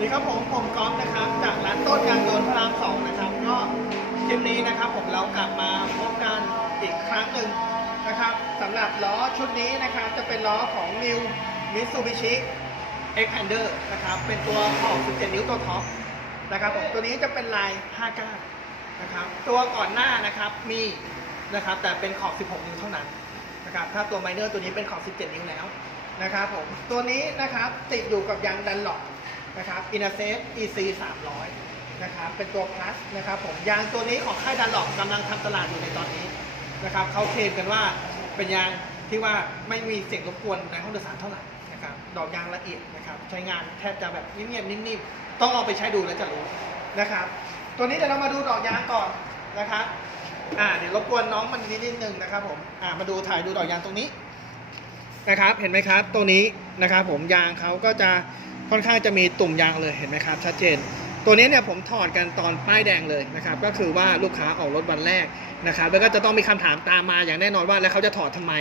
นี่ครับผมผมก๊อฟนะครับ จากร้านต้นยางยนต์พระรามสองนะครับก็คลิปนี้นะครับผมเรากลับมาพบกันอีกครั้งหนึ่งนะครับสำหรับล้อชุดนี้นะครับจะเป็นล้อของ New Mitsubishi Xpander นะครับเป็นตัวขอบ17 นิ้วตัวท็อปนะครับผมตัวนี้จะเป็นลาย5ก้านนะครับตัวก่อนหน้านะครับมีนะครับแต่เป็นขอบ 16 นิ้วเท่านั้นนะครับถ้าตัวไมเนอร์ตัวนี้เป็นขอบ 17 นิ้วแล้วนะครับผมตัวนี้นะครับติดอยู่กับยางดันหลอก นะครับอินาเซฟ EC 300นะครับเป็นตัว plus นะครับผมยางตัวนี้ของค่ายดันหลอกกำลังทำตลาดอยู่ในตอนนี้นะครับเขาเคลมกันว่าเป็นยางที่ว่าไม่มีเสียงรบกวนในห้องโดยสารเท่าไหร่นะครับดอกยางละเอียดนะครับใช้งานแทบจะแบบเงียบๆนิ่มๆต้องลองไปใช้ดูแล้วจะรู้นะครับ ตัวนี้เดี๋ยวเรามาดูดอกยางก่อนนะครับอ่าเดี๋ยวรบกวนน้องมันนิดนิดนึงนะครับผมอ่ามาดูถ่ายดูดอกยางตรงนี้นะครับ เห็นไหมครับ ตัวนี้นะครับผมยางเขาก็จะ ค่อนข้างจะมีตุ่มยางเลยเห็นไหมครับชัดเจน ตัวนี้เนี่ยผมถอดกันตอนป้ายแดงเลยนะครับก็คือว่าลูกค้าออกรถวันแรกนะครับแล้วก็จะต้องมีคำถามตามมาอย่างแน่นอนว่าแล้วเขาจะถอดทำไม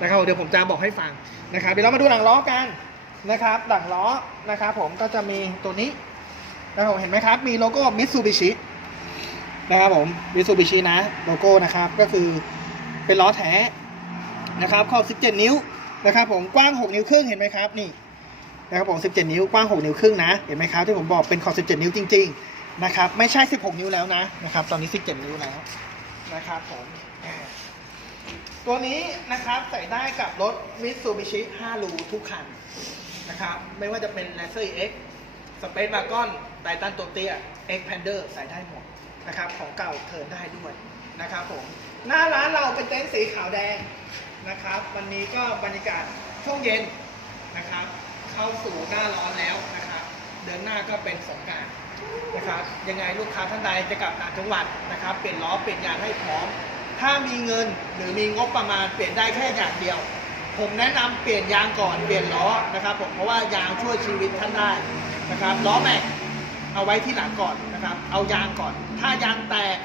นะครับเดี๋ยวผมจะบอกให้ฟังนะครับเดี๋ยวเรามาดูหลังล้อกันนะครับหลังล้อนะครับผมก็จะมีตัวนี้นะครับเห็นไหมครับมีโลโก้มิตซูบิชินะครับผมมิ t ซูบิชินะโลโก้นะครับก็คือเป็นล้อแท้นะครับขอบ 17 นิ้วนะครับผมกว้าง 6 นิ้วครึ่งเห็นไหมครับนี่ นะครับผม 17 นิ้วกว้าง 6 นิ้วครึ่งนะ เห็นไหมครับที่ผมบอกเป็นขอบ17 นิ้วจริง ๆ นะครับ ไม่ใช่ 16 นิ้วแล้วนะนะครับ ตอนนี้ 17 นิ้วแล้วนะครับผมอ่าตัวนี้นะครับใส่ได้กับรถ Mitsubishi 5รูทุกคันนะครับ ไม่ว่าจะเป็น Lancer X Space Wagon Titan ตัวเตี้ย Xpander ใส่ได้หมดนะครับ ของเก่าเทินได้ด้วยนะครับผม หน้าร้านเราเป็นเต็นท์สีขาวแดงนะครับ วันนี้ก็บรรยากาศช่วงเย็นนะครับ เข้าสู่หน้าร้อนแล้วนะครับเดือนหน้าก็เป็นสงกรารนะครับยังไงลูกค้าท่านใดจะกลับต่างจังหวัดนะครับเปลี่ยนล้อเปลี่ยนยางให้พร้อม ถ้ามีเงินหรือมีงบประมาณเปลี่ยนได้แค่อย่างเดียว ผมแนะนำเปลี่ยนยางก่อนเปลี่ยนล้อนะครับผมเพราะว่ายางช่วยชีวิตท่านได้นะครับล้อแม็กเอาไว้ที่หลังก่อนนะครับ เอายางก่อน ถ้ายางแตก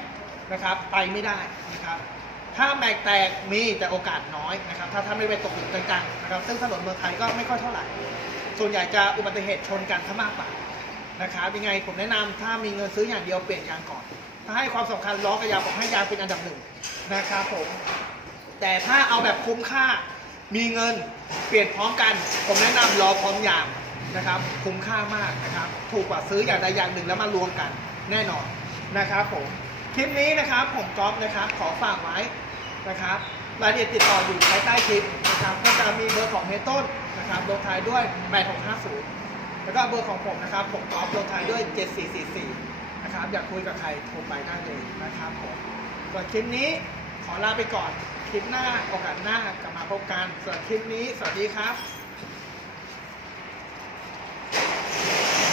นะครับไปไม่ได้นะครับ ถ้าแม็กแตกมีแต่โอกาสน้อยนะครับ ถ้าถ้าไม่ไปตกหลุมกลางๆนะครับ ซึ่งถนนเมืองไทยก็ไม่ค่อยเท่าไหร่ ส่วนใหญ่จะอุบัติเหตุชนกันถ้ามากกว่านะครับยังไงผมแนะนำถ้ามีเงินซื้ออย่างเดียวเปลี่ยนยางก่อน ถ้าให้ความสำคัญล้อกับยางผมให้ยางเป็นอันดับหนึ่งนะครับผม แต่ถ้าเอาแบบคุ้มค่ามีเงินเปลี่ยนพร้อมกัน ผมแนะนำล้อพร้อมยางนะครับ คุ้มค่ามากนะครับ ถูกกว่าซื้ออย่างใดอย่างหนึ่งแล้วมารวมกันแน่นอนนะครับผมคลิปนี้นะครับผมก๊อฟนะครับขอฝากไว้นะครับ รายละเอียดติดต่ออยู่ภายใต้คลิปนะครับก็จะมีเบอร์ของเฮต้นนะครับลงท้ายด้วย 8650 แล้วก็เบอร์ของผมนะครับผมก๊อฟลงท้ายด้วย 7444 นะครับอยากคุยกับใครโทรไปได้เลยนะครับผมส่วนคลิปนี้ขอลาไปก่อน คลิปหน้าโอกาสหน้ากลับมาพบกันส่วนคลิปนี้ สวัสดีครับ